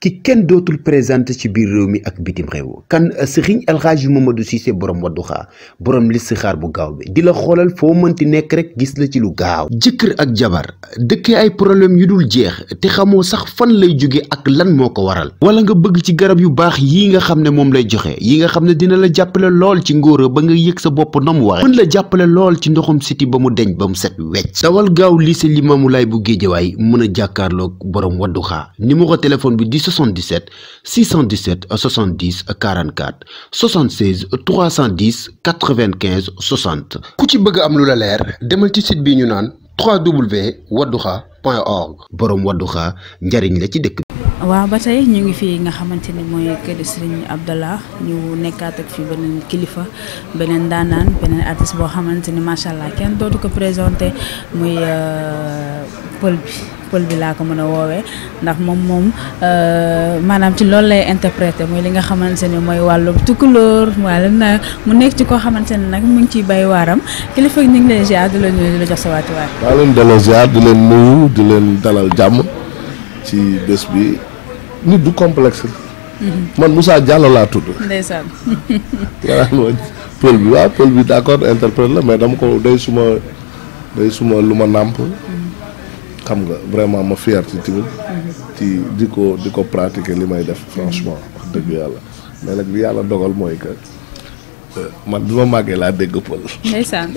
ki kenn dootul présenté ci biir réew mi ak bitim réew kan Serigne El Hadji Mamadou Cissé borom Wadduha borom listixaar bu gaaw bi di la xoolal foo mënti nekk rek gis la ci lu gaaw. jëkkër ak jabar dëkkee ay problème yu dul jeex te xamoo sax fan lay jóge ak lan moo ko waral. wala nga bëgg ci garab yu baax yii nga xam ne moom lay joxe yi nga xam ne dina la jàppale lool ci ngóora ba nga yëg sa bopp na mu waxe mën la jàppale lool ci ndoxum siti ba mu deñ ba mu set wecc. dawal gaaw lycée Limamoulaye bu Guédiawaye mën a jàkkaarloog borom Wadduha numéro téléphone bi di 77 617 70 44 76 310 95 60. ku ci bëgg am lu la leer demal ci site bi ñu naan www.wadduha.org. borom Wadduha njariñ la ci dëkk bi. waaw ba tey ñu ngi fii nga xamante ni mooy kër Serigne Abdallah ñu nekkaat ak fi beneen kilifa beneen daanaan beneen artiste boo xamante ni macha allah kenn dootu ko présenté muy pël bi laa ko mën a woowee ndax moom maanaam ci loolu lay interprété mooy li nga xamante ni mooy wàllu tukulóor wala na mu nekk ci koo xamante ne nag mu ngi ciy bay waaram kilifa ñu ngi leen ziar di la nuyu di la jox sa waay. maa leen delloo ziar di leen nuyu di leen dalal jàmm ci bés bi. nit du complexe. man Moussa Diallo laa tudd. ndeysaan. pël bi waaw pël bi d'accord interprète la mais dama ko day suma lu ma nàmp. xam nga vraiment ma fier ci tamit. ci di ko pratiquer li may def franchement wax dëgg yàlla mais nag li yàlla dogal mooy que man bi ma màggee laa dégg pël. ndeysaan.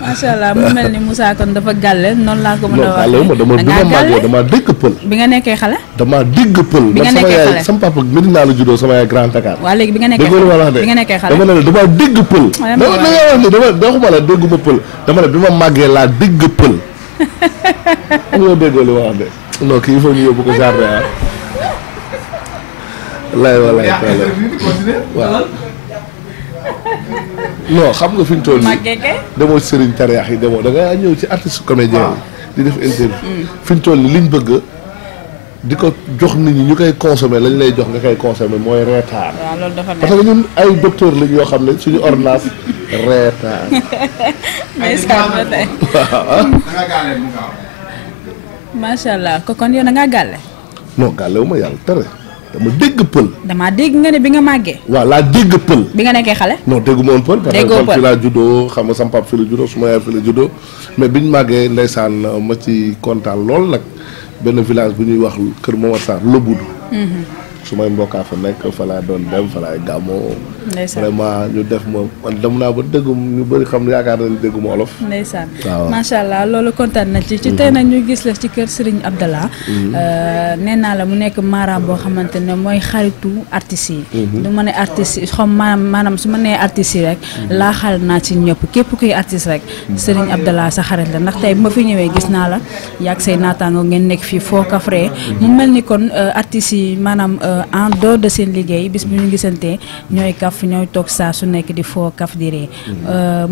macha allah mu mel ni Moussa kon dafa gàlle noonu laa ko mën a waxee. bi ma màggee damaa dégg pël. bi nga nekkee xale. damaa dégg pël. bi nga nekkee xale sama papa Medina la juddoo sama yaay Grand Dakar. waaw léegi bi nga nekkee xale bi nga nekkee xale. dama ne damaa dégg pël. dama la dégguma pël dama ne bi ma màggee laa dégg pël. am nga déggoo li ma wax de. non kii il faut ñu yóbbu ko jardin ah. walaay waaw. non xam nga fi ñu toll nii demoo Serigne Tariax yi demoo da nga ñëw ci artiste comédien yi di def interview fi ñu toll nii liñ bëgg di ko jox nit ñi ñu koy consommer lañ lay jox nga koy consommer mooy reetaan. waaw loolu dafa parce que ñun ay docteur lañ yoo xam ne suñu ordonnance reetaan. macha allah kon yow da ngaa gàlle. non gàlle wu ma yàlla tere. dama dégg pël. damaa dégg nga ne bi nga màggee. waaw laa dégg pël. bi nga nekkee xale. non déggu ma woon pël. déggoo pël parce que fi laa juddoo xam nga sama papa fi la juddoo suma yaay fi la juddoo mais biñ màggee ndeysaan ma ci kontaan lool nag benn village bu ñuy wax Kër Momar Sarr Lobudou. su may mbokkaa fa nekk fa laa doon dem fa laay gàmmoo. vraiment ñu def ma man dem naa ba déggu ñu bëri xam ne yaakaar nañu déggu ma olof. ndeysaan macha allah loolu kontaan na ci tey nag ñu gis la ci kër Serigne Abdallah. nee naa la mu nekk maraam boo xamante ne mooy xaritu artistes yi. du ma ne artistes yi xam maanaam su ma nee artistes yi rek. laa xal naa ci ñëpp képp kuy artiste rek. Serigne Abdallah sa xarit la ndax tey bu ma fi ñëwee gis naa la yàgg say naataango ngeen nekk fii foo kafree mu mel ni kon artistes yi maanaam. en dehors de seen liggéey bis bu ñu gisantee ñooy kaf ñooy toog saa su nekk di foo kaf di ree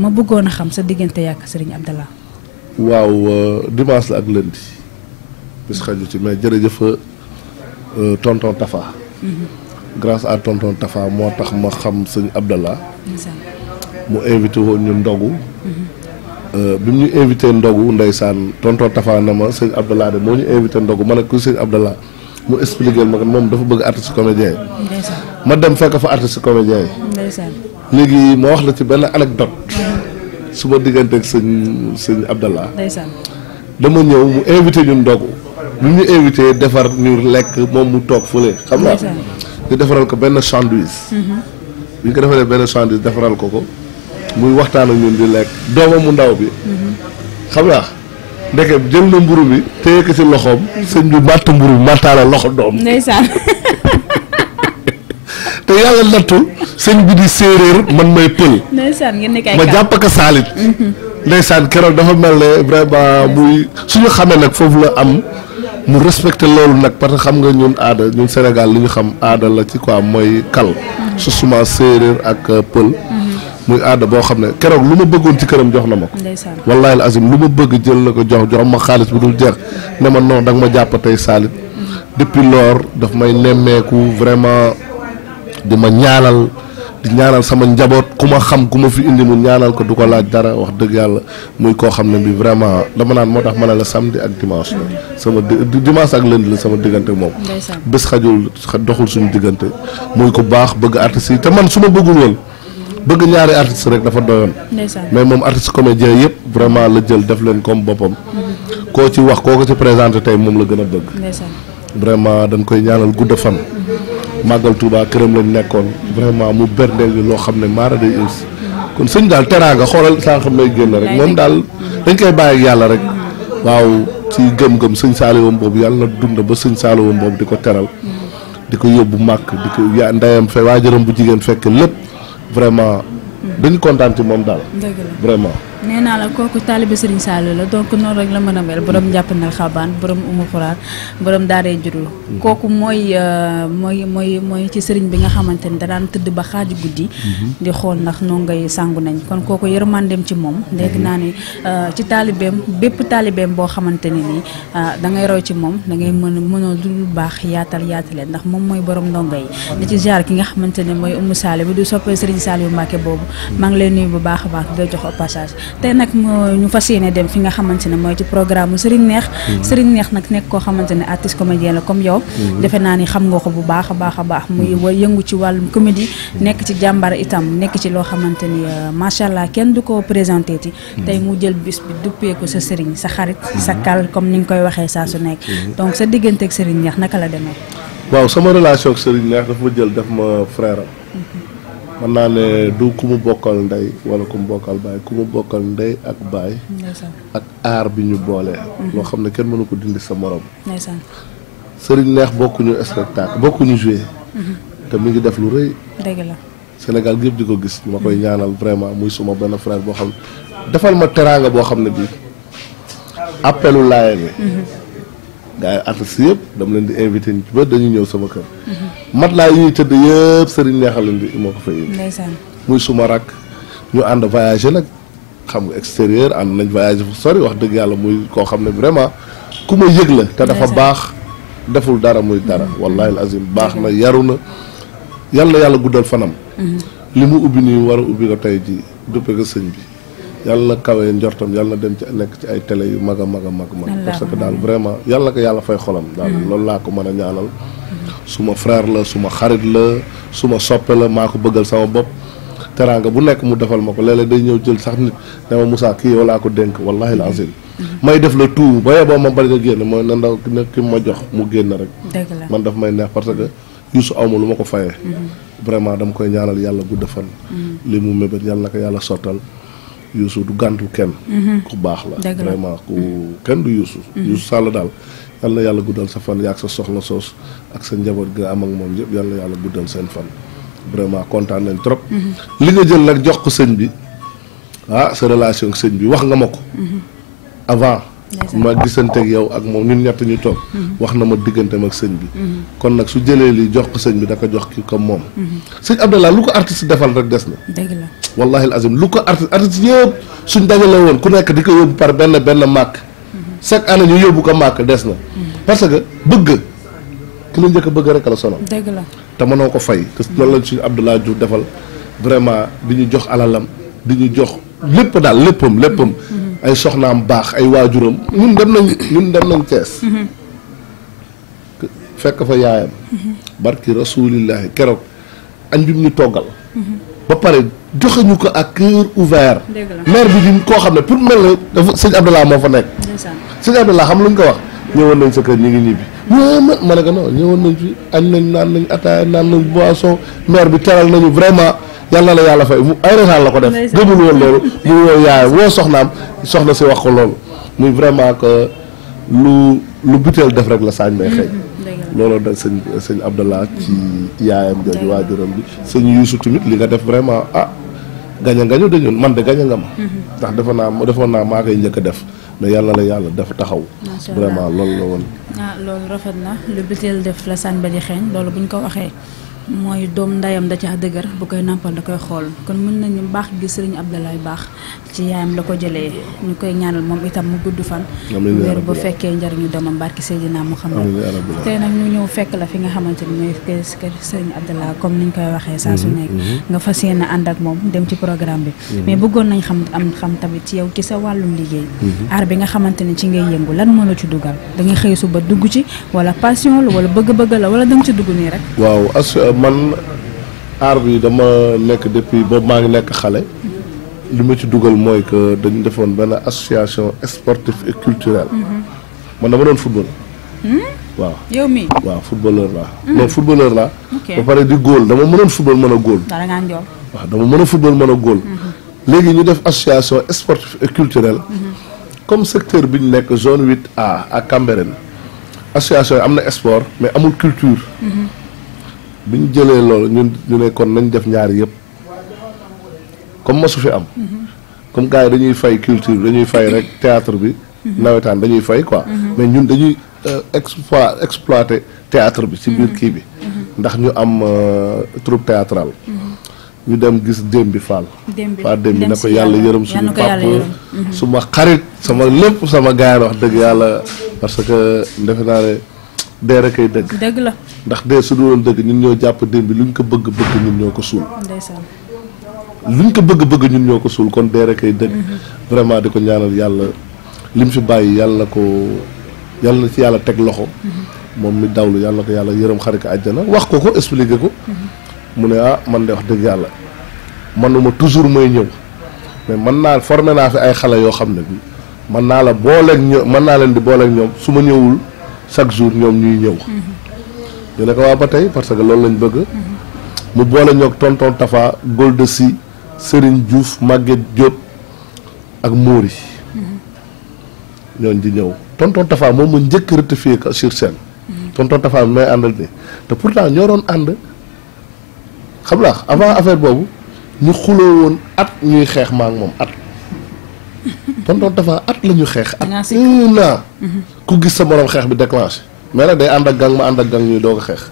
ma bëggoon a xam sa diggante yàgg Serigne Abdallah. waaw dimanche la ak lundi bis xaju ci mais jërëjëf tonton Tafa. grâce à tonton Tafa moo tax ma xam sëñ Abdallah. mu invité woon ñu ndogu. bi mu ñu invité ndogu ndeysaan tonton Tafa na ma sëñ Abdallah de moo ñu invité ndogu ma ne ko sëñ Abdallah. mu expliqué ma moom dafa bëgg artiste comédien yi. ma dem fekk fa artiste comédien yi. léegi ma wax la ci benn anecdote su ma digganteeg sëñ Abdallah. dama ñëw mu invité ñun ndogu bi ñu invité defar ñu lekk moom mu toog fële xam nga ñu defaral ko benn sandwich. bi ñu ko defaree benn sandwich defaral ko muy waxtaan ak ñun di lekk doomam mu ndaw bi xam nga ndeke jël na mburu bi téye ko ci loxoom. sëñ bi màtt mburu bi màttaala loxo doom. ndeysaan. te yàlla nattu sëñ bi di séeréer man may pël. ndeysaan ngeen nekk ay ma jàpp ko saalit. ndeysaan keroog dafa mel ne vraiment muy suñu xamee nag foofu la am mu respecté loolu nag parce que xam nga ñun aada ñun Sénégal li ñu xam aada la ci quoi mooy kal. su suma séeréer ak pël. muy aada boo xam ne keroog lu ma bëggoon ci këram jox na ma ko. wallaahi al azim lu ma bëgg jël la ko jox ma xaalis bu dul jeex ne ma non danga ma jàpp tey saalit depuis lors daf may nemmeeku vraiment di ma ñaanal di ñaanal sama njaboot ku ma xam ku ma fi indi mu ñaanal ko du ko laaj dara wax dëgg yàlla muy koo xam ne bi vraiment dama naan moo tax ma ne la samedi ak dimanche la sama dimanche ak lundi la sama diggante moom bés xajul doxul suñu diggante muy ko baax bëgg artistes yi te man su ma bëggul woon bëgg ñaari artistes rek dafa doyoon mais moom artiste comédien yëpp vraiment la jël def leen comme boppam koo ci wax koo ko ci présenté tey moom la gën a bëgg vraiment dañ koy ñaanal gudd fan màggal Touba këram lañ nekkoon vraiment mu berndeel ni loo xam ne maara day ins kon sëñ daal teraanga xoolal saa xam may génn rek moom daal dañ koy bàyyi ak yàlla rek waaw ci gëm-gëm sëñ Saaliwam boobu yàlla na dund ba sëñ Saaliwam boobu di ko teral di ko yóbbu màkk di ko ndeyam fe waajuram bu jigéen fekk lépp vraiment dañu kontaan ci moom daal vraiment nee naa la kooku taalibe Serigne Saliou la donc noonu rek la mën a mel borom njàppandal xabaan borom umu xuraar borom daaree jurul kooku mooy ci sëriñ bi nga xamante ni da daan tëdd ba xaaju guddi di xool ndax ndongo yi sangu nañ kon kooku yërmandeem ci moom léegi naa ne ci taalibeem bépp taalibeem boo xamante ne nii da ngay roy ci moom da ngay mënoo lu baax yaatale ndax moom mooy borom ndongo yi di ci jaar ki nga xamante ne mooy umu Saliou bi du soppee Serigne Saliou Mbacké boobu maa ngi lay nuyu bu baax a baax di la jox au passage tey nag ñu fas yéene dem fi nga xamante ne mooy ci programme Serigne Neex nag nekk koo xamante ne artiste comédien la comme yow defe naa ni xam nga ko bu baax a baax muy yëngu ci wàllum comédie nekk ci jàmbar itam nekk ci loo xamante ni macha allah kenn du ko présenté ti tey mu jël bis bi duppee ko sa Serigne sa xarit sa kal comme ni nga koy waxee saa su nekk donc sa diggante ak Serigne Neex naka la demee. waaw sama relation ak Serigne Neex dafa ma jël def ma frère man naa ne du ku mu bokkal ndey wala ku mu bokkal baay ku mu bokkal ndey ak baay ak aar bi ñu boole loo xam ne kenn mënu ko dindi sa morom Serigne Neex bokkuñu spectacle bokkuñu joué te mi ngi def lu rëy dëgg la Sénégal gépp di ko gis ma koy ñaanal vraiment muy suma benn frère boo xam ne defal ma teraanga boo xam ne bii appelu laaya ni gars yi artistes yëpp dama leen di invité ñu ci ba dañuy ñëw sama kër mat laa yi ñuy tëdd yëpp Serigne Neex leen di moo ko fa indi muy suma rak ñu ànd voyager nag xam nga extérieur ànd nañ voyager fu sori wax dëgg yàlla muy koo xam ne vraiment ku ma yëg la te dafa baax deful dara muy dara wallahi al azim baax na yaru na yàlla guddal fanam li mu ubbi nii war a ubbi ko tey ji duppe ko sëñ bi yàlla na kawee njortam yàlla na dem ci nekk ci ay télé yu mag a mag parce que daal vraiment yàlla ko yàlla fay xolam daal loolu laa ko mën a ñaanal suma frère la suma xarit la suma soppe la maa ko bëggal sama bopp teraanga bu nekk mu defal ma ko léeg-léeg day ñëw jël sax nit ne ma Moussa kii yow laa ko dénk wallahi al azim may def la tout ba yeboo ma bari nga génn mooy na ndaw ki ma jox mu génn rek man daf may neex parce que Youssou awma lu ma ko fayee vraiment dama koy ñaanal yàlla gudd fan li mu mébét yàlla na ko yàlla sottal Youssou du gàntu kenn ku baax la vraiment ku kenn du Youssou Sall daal yal na yàlla guddal sa fan yaag sa soxla soos ak sa njaboot gi nga am ak moom yëpp yal na yàlla guddal seen fan vraiment kontaan nañ trop li nga jël nag jox ko sëñ bi sa relation ak sëñ bi wax nga ma ko avant ma gisanteeg yow ak moom ñun ñett ñu toog wax na ma digganteem ak sëñ bi kon nag su jëlee li jox ko sëñ bi da ko jox ki comme moom sëñ Abdallah lu ko artiste defal rek des na dëgg la wallahi al azim lu ko artiste yëpp suñ dajale woon ku nekk di ko yóbbu par benn màkk chaque année ñu yóbbu ko màkk des na parce que bëgg ki la njëkk a bëgg rek la solo dëgg la te mënoo ko fay te loolu lañ suñu Abdallah Diouf defal vraiment di ñu jox alalam di ñu jox lépp daal léppam ay soxnaam baax ay waajuram ñun dem nañ Cees fekk fa yaayam barki rasulillahi keroog añ bi mu ñu toggal ba pare joxe ñu ko ak cœur ouvert maire bi di koo xam ne pour mel ne dafa sëñ Abdallah moo fa nekk sëñ Abdallah xam lu ñu ko wax ñëwoon nañ sa kër ñu ngi ñibbi ma ne ko non ñëwoon nañ fi añ nañ naan nañ ataaya naan nañ boisson maire bi teral nañu vraiment yàlla la yàlla fay mu ay retaan la ko def gëmul woon loolu mu woo yaay woo soxnaam soxna si wax ko loolu muy vraiment que lu butéel def rek la saañ may xëy loolu da sëñ Abdallah ci yaayam jooju waajuram bi sëñ Youssou tamit li nga def vraiment gaña ngañu dañu man de gaña nga ma ndax defoon naa maa koy njëkk a def mais yàlla la yàlla dafa taxaw vraiment loolu la woon loolu rafet na lu butéel def la saañ ba di xeeñ loolu buñ ko waxee mooy doom ndayam da caa dëgër bu koy nàmpal da koy xool kon mën nañu baax gi sëriñ Abdallah baax ci yaayam la ko jëlee ñu koy ñaanal moom itam mu gudd fan wér ba fekkee njariñu doomam barki Seydina Muhammad tey nag ñu ñëw fekk la fi nga xamante ni mooy kër sëriñ Abdallah comme niñ koy waxee saa su nekk nga fas yéene ànd ak moom dem ci programme bi mais bëggoon nañ xam tamit ci yow ci sa wàllum liggéey aar bi nga xamante ni ci ngay yëngu lan moo la ci dugal da nga xëy suba dugg ci wala passion la wala bëgg-bëgg la wala da nga ci dugg nii rek waaw man aar bi dama nekk depuis boobu maa ngi nekk xale li ma ci dugal mooy que dañu defoon benn association sportive et culturelle man dama doon football waaw yow mi waaw footballeur laa non footballeur laa ba pare di góol dama mënoon football mën a góol dara ngaa njool waaw dama mën a football mën a góol léegi ñu def association sportive et culturelle comme secteur bi ñu nekk zone 8A ak Cambérène association yi am na sport mais amul culture bi ñu jëlee loolu ñu ne kon nañ def ñaari yëpp comme mosu fi am comme gars yi dañuy fay culture dañuy fay rek théâtre bi nawetaan dañuy fay quoi mais ñun dañuy exploiter théâtre bi ci biir kii bi ndax ñu am troupe théâtrale ñu dem gis Dembi Fall Dembi na ko yàlla yërëm suñu papa suma xarit sama lépp sama gars yi wax dëgg yàlla parce que defe naa ne dee rek ay dëgg la ndax dee su dul woon dëgg ñun ñoo jàpp Dembi luñ ko bëgg-bëgg ñun ñoo ko suul luñ ko bëgg-bëgg ñun ñoo ko suul kon dee rek ay dëgg vraiment di ko ñaanal yàlla lim fi bàyyi yàlla na ci yàlla teg loxo moom mi dawlu yàlla na ko yàlla yërëm xarit ko àjjana wax ko expliqué ko mu ne man de wax dëgg yàlla manuma toujours may ñëw mais mën naa formé naa fi ay xale yoo xam ne bi mën naa leen di booleeg ñoom su ma ñëwul chaque jour ñoom ñuy ñëw ñu ne ko waa ba tey parce que loolu lañ bëgg mu boole ñoog tonton Tafa Golde Si Serigne Diouf Maguette Diop ak Mori ñooñ di ñëw tonton Tafa moom mu njëkk rectifié ko sur scène tonton Tafa bi may àndal ni te pourtant ñoo doon ànd xam nga avant affaire boobu ñu xuloo woon at ñuy xeex ma ak moom at tonton Tafa at la ñu xeex at naa ku gis sa morom xeex bi déclenché mais nag day ànd ak gang ma ànd ak gang ñuy doog a xeex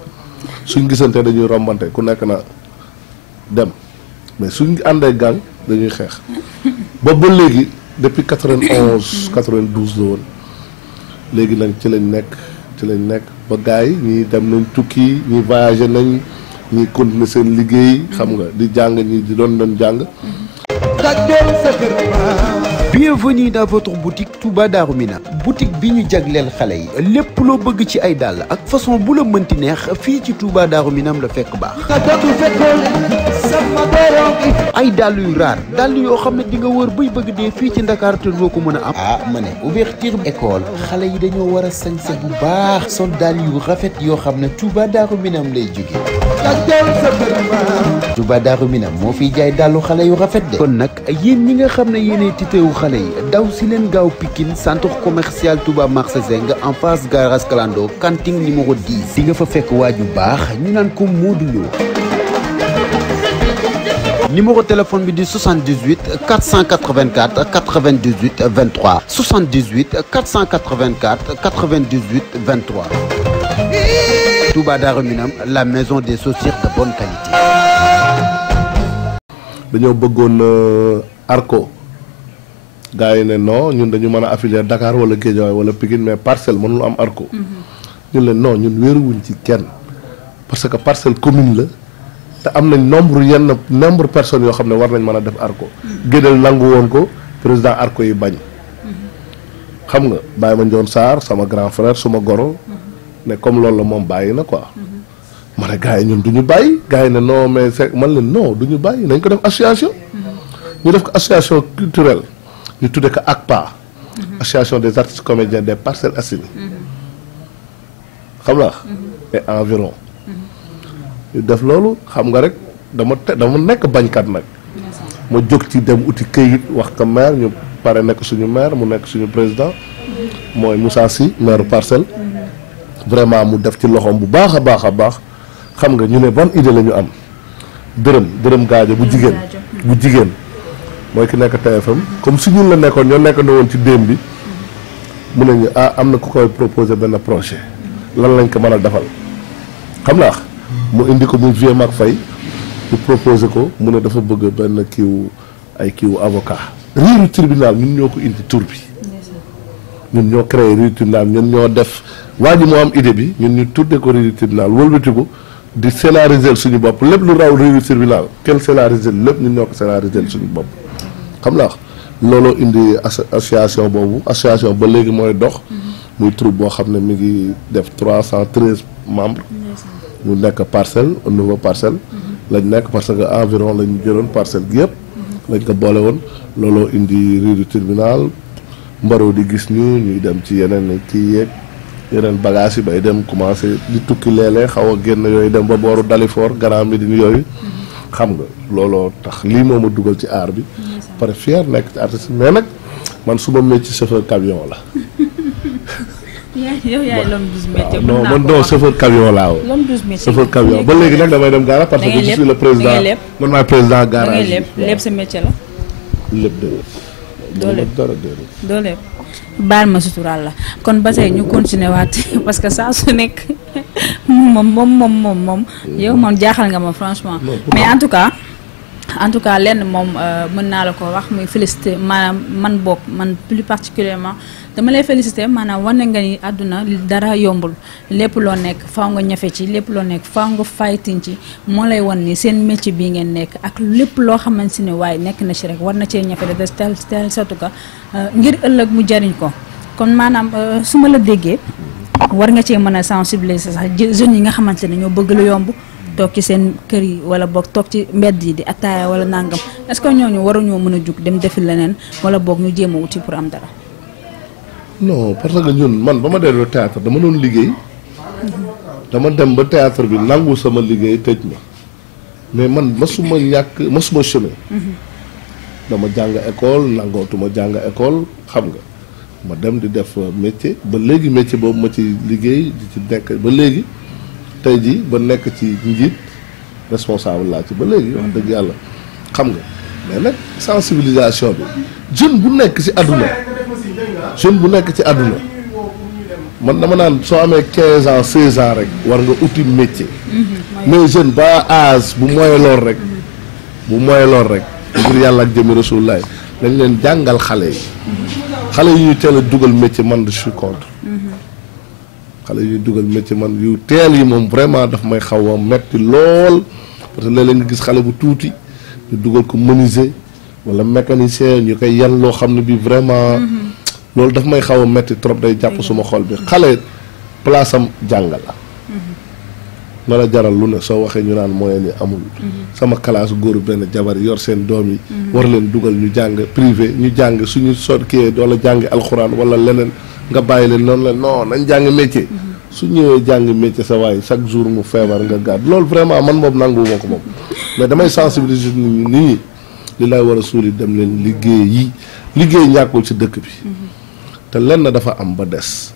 suñ gisante dañuy rombante ku nekk na dem mais suñ àndee gang dañuy xeex boobu ba léegi depuis 91 92 la woon léegi nag ci lañ nekk ba gars yi ñii dem nañ tukki ñii voyagé nañ ñii continuer seen liggéey xam nga di jàng ñii di doon jàng. Bienvenue dans votre boutique Touba Darou Minam boutique bi ñu jagleel xale yi lépp loo bëgg ci ay dàll ak façon bu la mënti neex fii ci Touba Darou Minam la fekk baax. ay dàll yu raar dàll yoo xam ne di nga wër buy bëgg dee fii ci Ndakaaru te doo ko mën a am. ah ma ne ouverture école xale yi dañoo war a sañse bu baax sol dàll yu rafet yoo xam ne Touba Darou Minam lay jóge. Touba Darou Minam moo fiy jaay dàllu xale yu rafet de. kon nag yéen ñi nga xam ne yéenay titeewu xale yi daw si leen gaaw Pikine centre commercial Touba marché Zeng en face garage Kalando cantine numéro 10 di nga fa fekk waaju baax ñu naan ko Modou Lo. numéro téléphone bi di 78 484 98 23 78 484 98 23. Touba Darou Minam la maison des chaussures de bonne qualité. dañoo bëggoon Arco gars yi ne non ñun dañu mën a affilier Dakar wala Guédiawaye wala Pikine mais Parcelles mënul am Arco. ñun leen non ñun wéeruwuñ ci kenn parce que Parcelles commune la te am nañ nombre personnes yoo xam ne war nañ mën a def Arco. Gédel nangu woon ko président Arco yi bañ. xam nga Baye Mandione Sarr sama grand frère suma goro. ne comme loolu la moom bàyyi na quoi. ma ne gars yi ñun du ñu bàyyi gars yi ne non mais c'est man leen non du ñu bàyyi nañ ko def association. ñu def ko association culturelle ñu tuddee ko ACPA. association des artistes comédiens des Parcelles Assainies. xam nga et environ. ñu def loolu xam nga rek dama nekk bañkat nag. ma jóg ci dem uti këyit wax ko maire ñu pare nekk suñu maire mu nekk suñu président. mooy Moussa Sy maire Parcelles. vraiment mu def ci loxoom bu baax a baax xam nga ñu ne ban idée la ñu am dërëm gaajo bu jigéen mooy ki nekk TFM comme si ñun la nekkoon ñoo nekk na woon ci démb bi mu ne ñu am na ku koy proposer benn projet lan lañ ko mën a defal xam naa mu indi ko muy vieux Mac Faye ñu proposé ko mu ne dafa bëgg benn kiiwu avocat. riiru tribunal ñun ñoo ko indi tur bi ñun ñoo créé riiru tribunal ñun ñoo def waa ji moo am idée bi ñun ñu tudde ko riiru tribunal wëlbatiku di scénariser suñu bopp lépp lu raw riiru tribunal kenn scénariser lépp ñun ñoo ko scénariser suñu bopp xam naa looloo indi association boobu association ba léegi mooy dox muy troupe boo xam ne mi ngi def 313 membres ñu nekk parcelle au niveau parcelle lañ nekk parce que environ lañu jëloon parcelle gi yëpp lañ ko boole woon looloo indi riiru tribunal mbaroo di gis ñu ñuy dem ci yeneen kii yeeg yeneen bagage yi bay dem commencé di tukki léeg-léeg xaw a génn yooyu dem ba booru Dalifort Grand Médine yooyu xam nga looloo tax lii moo ma dugal ci art bi pare fier nekk ci artiste mais nag man su ma métier chauffeur camion la yow yaay l'homme douze métiers. non man non chauffeur camion laa woon. l'homme douze métiers chauffeur camion ba léegi nag damay dem garage parce que je suis le président man maay président garage. da ngay lépp sa métier la. lépp doo lépp baal ma suturaal la kon ba tey ñu continuer waat parce que saa su nekk moom yow moom jaaxal nga ma franchement. mais en tout cas lenn moom mën naa la ko wax muy félicité maanaam man plus particulièrement dama lay félicité maanaam wane nga ni àdduna dara yombul lépp loo nekk faaw nga ñafe ci lépp loo nekk faaw nga fighting ci moo lay wan ni seen métier bii ngeen nekk ak lépp loo xamante ne waaye nekk na ci rek war na cee ñafe de tel surtout que ngir ëllëg mu jariñ ko kon maanaam su ma la déggee war nga cee mën a sensibiliser sax jeunes yi nga xamante ne ñoo bëgg lu yomb toog ci seen kër yi wala boog toog ci mbedd yi di attaaya wala nangam est-ce que ñooñu waruñoo mën a jug dem defi leneen wala boog ñu jéem a wuti pour am dara. non parce que ñun man ba ma delloo théâtre dama doon liggéey dama dem ba théâtre bi nangu sama liggéey tëj ma mais man masuma chômer dama jàng école nangootuma jàng école xam nga ma dem di def métier ba léegi métier boobu ma ci liggéey di ci nekk ba léegi tey jii ba nekk ci njiit responsable laa ci ba léegi wax dëgg yàlla xam nga mais nag sensibilisation bi jeune bu nekk ci àdduna man dama naan soo amee 15 ans 16 ans rek war nga uti métier mais jeune ba âge bu moyen lool rek ngir yàlla ak jëmi Rasulullah dañ leen jàngal xale yi ñuy teel a dugal métier man je suis contre xale yi ñuy dugal métier man yu teel yi moom vraiment daf may xaw a metti lool parce que léeg-léeg nga gis xale bu tuuti ñu dugal ko menuisier wala mécanicien ñu koy yan loo xam ne bi vraiment loolu daf may xaw a metti trop day jàpp suma xol bi xale place am jàngal la na la jaral lu ne soo waxee ñu naan moyen ni amul sama classe góoru benn jabar yor seen doom yi war leen dugal ñu jàng privé ñu jàng suñu sotkee wala jàngi alxuraan wala leneen nga bàyyi leen noonu la non nañ jàng métier su ñëwee jàng métier sa waay chaque jour mu feebar nga gàdd loolu vraiment man moom nanguwuma ko moom mais damay sensibiliser nit ñi li lay war a suuli dem leen liggéey ñàkkul ci dëkk bi te lenn dafa am ba des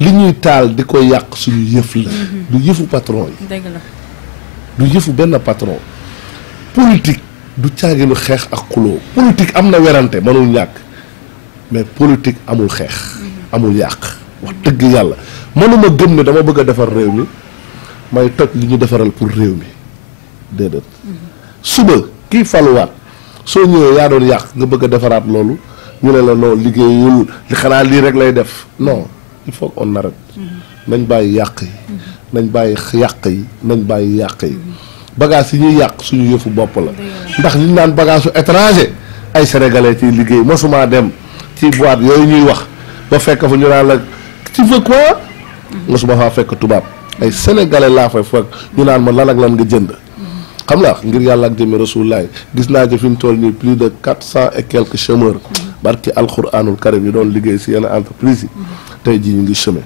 li ñuy taal di ko yàq suñu yëf la du yëfu patron yi dëgg la du yëfu benn patron politique du caaginu xeex ak xuloo politique am na werante mënul ñàkk mais politique amul xeex amul yàq wax dëgg yàlla mënuma gëm ne dama bëgg a defar réew mi may toj li ñu defaral pour réew mi déedéet suba kii faluwaat soo ñëwee yaa doon yàq nga bëgg a defaraat loolu ñu ne la non liggéeyul li xanaa lii rek lay def non il faut qu'on arrête nañ bàyyi yàq yi nañ bàyyi yàq yi bagage yi ñuy yàq suñu yëfu bopp la ndax li ñu naan bagage su étranger ay sénégalais ciy liggéey mosuma dem ci boîte yooyu ñuy wax ba fekk fa ñu naan la tu veux quoi mosuma faa fekk tubaab ay sénégalais laa fay fekk ñu naan ma lan ak lan nga jënd xam nga ngir yàlla ak jëmi Rasulullah gis naa ci fi mu toll nii plus de 400 et quelques chômeurs barki alxuraanul karim yi doon liggéey si yenn entreprise yi tey jii ñu ngi chômer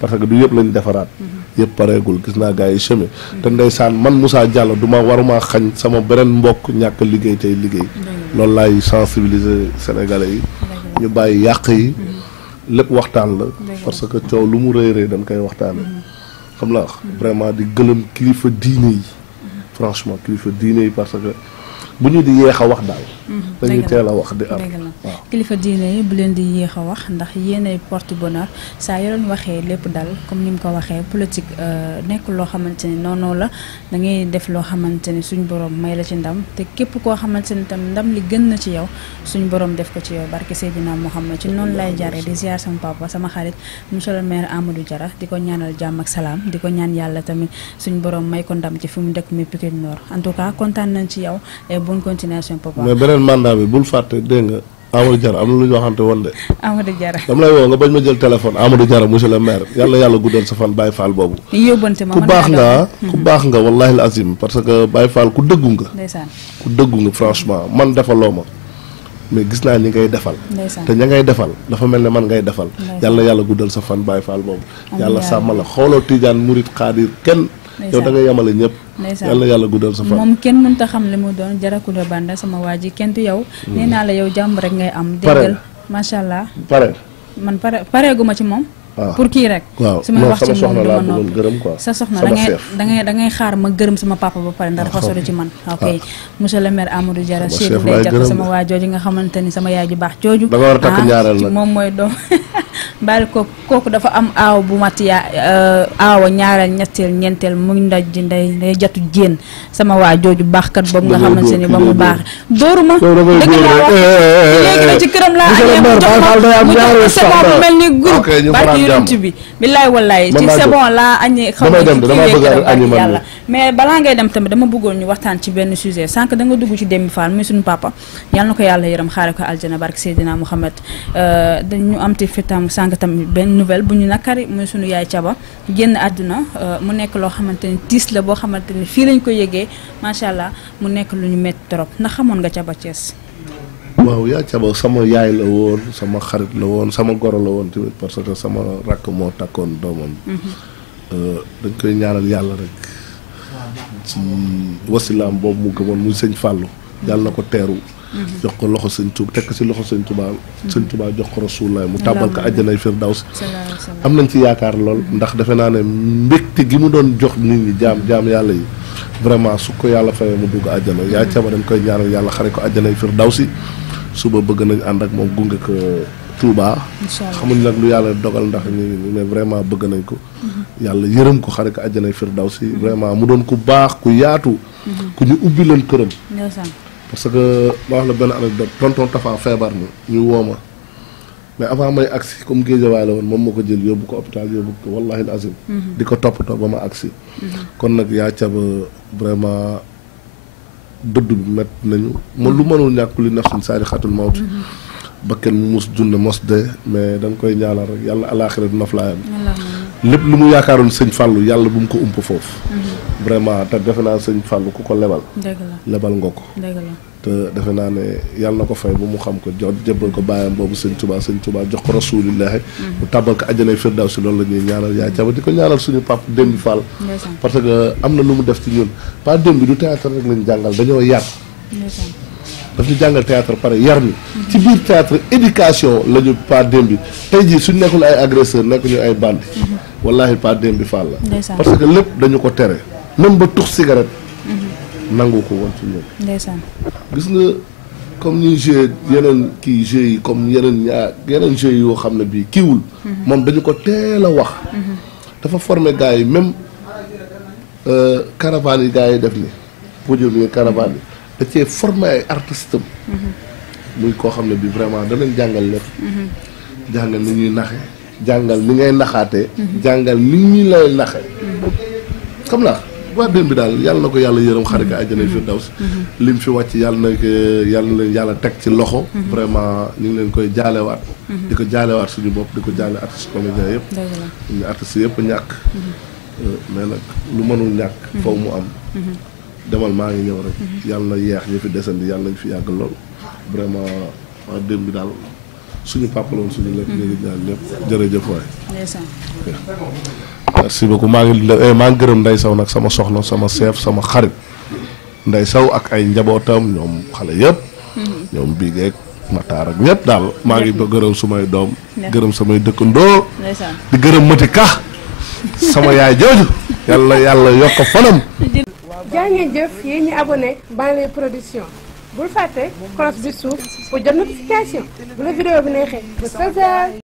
parce que du yëpp lañ defaraat yëpp pareegul gis naa gars yi chômer te ndeysaan man Moussa Diallo waruma xañ sama beneen mbokk ñàkk liggéey tey liggéey loolu laay sensibiliser sénégalais yi ñu bàyyi yàq yi lépp waxtaan la parce que coow lu mu rëy rëy dañ koy waxtaane xam la wax vraiment di gëlëm kilifa diine yi franchement kilifa diine yi parce que bu ñu di yeex a wax daal dañuy teel a wax di am. waaw kilifa diine yi bu leen di yéex a wax ndax yéenay porte bonheur saa yoo leen waxee lépp dal comme ni mu ko waxee politique nekk loo xamante ni noonu la da ngay def loo xamante ni suñu borom may la ci ndam te képp koo xamante ni tam ndam li gën na ci yow suñu borom def ko ci yow barke Seydina Mouhamed ci noonu lay jaaree di ziar sama papa sama xarit monsieur le maire Amadou Diarra di ko ñaanal jàmm ak salaam di ko ñaan yàlla tamit suñu borom may ko ndam ci fi mu dëkk mi Pikine Nord en tout cas kontaan nañ ci yow et bonne continuation papa. mais beneen mandat bi bul fàtte dégg nga Amadou Diarra am na lu ñu waxante woon de. Amadou Diarra dama lay woo nga bañ ma jël téléphone Amadou Diarra monsieur le maire yàlla guddal sa fan Baye Fall boobu. yóbbante ma ku baax nga wallahi azim parce que Baye Fall ku dëggu nga. ndeysaan ku dëggu nga franchement man defaloo ma mais gis naa ñi ngay defal. te ña ngay defal dafa mel ne man ngay defal. yàlla guddal sa fan Baye Fall boobu. yàlla sàmm la xooloo Tidiane Mouride Khadir kenn. yow da nga yemale ñëpp. yàlla guddal sa fan. moom kenn mënut a xam li mu doon Jarakuda Banda sama waa ji kenn du yow. nee naa la yow jàmm rek ngay am. déggal macha allah. man pareegu ma ci moom. pour kii rek. waaw su may wax ci moom dama noppi gërëm quoi. sa soxna da ngay xaar ma gërëm sama papa ba pare ndax dafa sori ci man. ok monsieur le maire Amadou Diarra Cheikh Ndeye Diatta sama waa jooju nga xamante ni sama yaay ju baax jooju. da nga war a takk ñaareel nag moom mooy doom bàyyi kooku dafa am aaw bu mat aawa ñaareel ñetteel ñeenteel mu ngi ndaj ji nday jatu jéen sama waa jooju baaxkat boobu nga xamante ni ba mu baax dóoruma dëgg laa wax léegi na ci këram laa añee mu jox sama bu mel ni groupe barki yonent bi billaay wallaay ci c'est bon laa añee xam nga ci kii yàlla mais balaa ngay dem tamit dama bëggoon ñu waxtaan ci benn sujet sànq da nga dugg ci Demba Fall muy suñu papa yàlla na ko yàlla yërëm xaare ko aljana barki Seydina Mouhamed dañu am ti fitam sànq tamit benn nouvelle bu ñu nakari muy suñu yaay Caba génn àdduna mu nekk loo xamante ni tiis la boo xamante ni fii lañ ko yëgee macha allah mu nekk lu ñu métti trop ndax xamoon nga Caba Thiès. waaw yaa Caba sama yaay la woon sama xarit la woon sama goro la woon tamit parce que sama rakk moo takkoon doomam. dañ koy ñaanal yàlla rek ci wasilaam boobu mu gëmoon muy sëñ Fallou yàlla na ko teeru. jox ko loxo sëñ Tuubaa tekk si loxo sëñ Tuubaa sëñ Tuubaa jox ko Rasulullaah mu tàbbal ko àjjanay Firdawsi am nañ ci yaakaar lool ndax defe naa ne mbégte gi mu doon jox nit ñi jaam yàlla yi vraiment su ko yàlla fayee mu dugg àjjana yaa Caba dañ koy ñaanal yàlla xare ko àjjanay Firdawsi suba bëgg nañ ànd ak moom gunge ko Touba xamuñ nag lu yàlla dogal ndax ñu mais vraiment bëgg nañ ko yàlla yërëm ko xare ko àjjanay Firdawsi vraiment mu doon ku baax ku yaatu ku ñu ubbi leen këram parce que ma wax la benn anecdote tonton Tafa feebar na ñu woo ma mais avant may agsi comme Géejawaay la woon moom moo ko jël yóbbu ko hôpital yóbbu ko wallahi azim di ko toppatoo ba ma agsi kon nag yaa Caba vraiment dëdd bi métti nañu ma lu mënul ñàkk li nafsin saari xatul mawt ba kenn mu mus dunde mos de mais dañ koy ñaanal rek yàlla alaaxira du naflaayam lépp lu mu yaakaaroon sëñ Fallou yàlla bu mu ko ump foofu vraiment te defe naa sëñ Fallou ku ko lebal lebal nga ko te defe naa ne yàlla na ko fay ba mu xam ko jot jébbal ko bàyyam boobu sëñ Touba jox ko rasulillahi mu tàbbal ko àjjanay Firdawsi loolu la ñuy ñaanal yaa Caba di ko ñaanal suñu papa Demba Fall parce que am na lu mu def ci ñun pas Demba du théâtre rek lañu jàngal dañoo yar daf ñu jàngal théâtre pare yar mi ci biir théâtre éducation la ñu pas Demba tey jii suñ nekkul ay agresseur nekk ñu ay bandi wallahi pas Demba Fall la parce que lépp dañu ko tere même ba tux cigarette nangu ko woon ci ñoom gis nga comme ñuy joué yeneen kii jeux yi comme yeneen jeux yoo xam ne bii kiiwul moom dañu ko teel a wax dafa formé gars yi même caravane yi gars yi def ni podium yi caravane yi da cee formé ay artistes muy koo xam ne bi vraiment da leen jàngal lépp jàngal ni ñuy naxe jàngal ni ngay naxaatee jàngal ni ñuy lay naxe xam naa waa Demba bi daal yàlla na ko yàlla yërëm xare ko àjjana Firdawsi lim fi wàcc yàlla na ko yàlla teg ci loxo vraiment ñu ngi leen koy jaalewaat di ko jaalewaat suñu bopp di ko jaale artiste comédien yëpp ñu artistes yëpp ñàkk mais nag lu mënul ñàkk faw mu am demal maa ngi ñëw rek yàlla na yeex ñu fi desandi yàlla nañ fi yàgg lool vraiment waa Demba bi daal suñu papa la woon suñu lépp léegi ñaan ñëpp jërëjëf waay merci beaucoup maa ngi gërëm Ndeye Sow nag sama soxna sama chef sama xarit Ndeye Sow ak ay njabootam ñoom xale yëpp ñoom bigeeg Matar ak ñëpp daal maa ngi ba gërëm sumay doom gërëm samay dëkkandoo di gërëm Mati Ka sama yaay jooju yàlla yokk fanam jaa ngeen jëf yéen ñi abonné Banlieue Production bul fàtte cloche bi suuf pour jot notification bu la vidéo bi neexee ba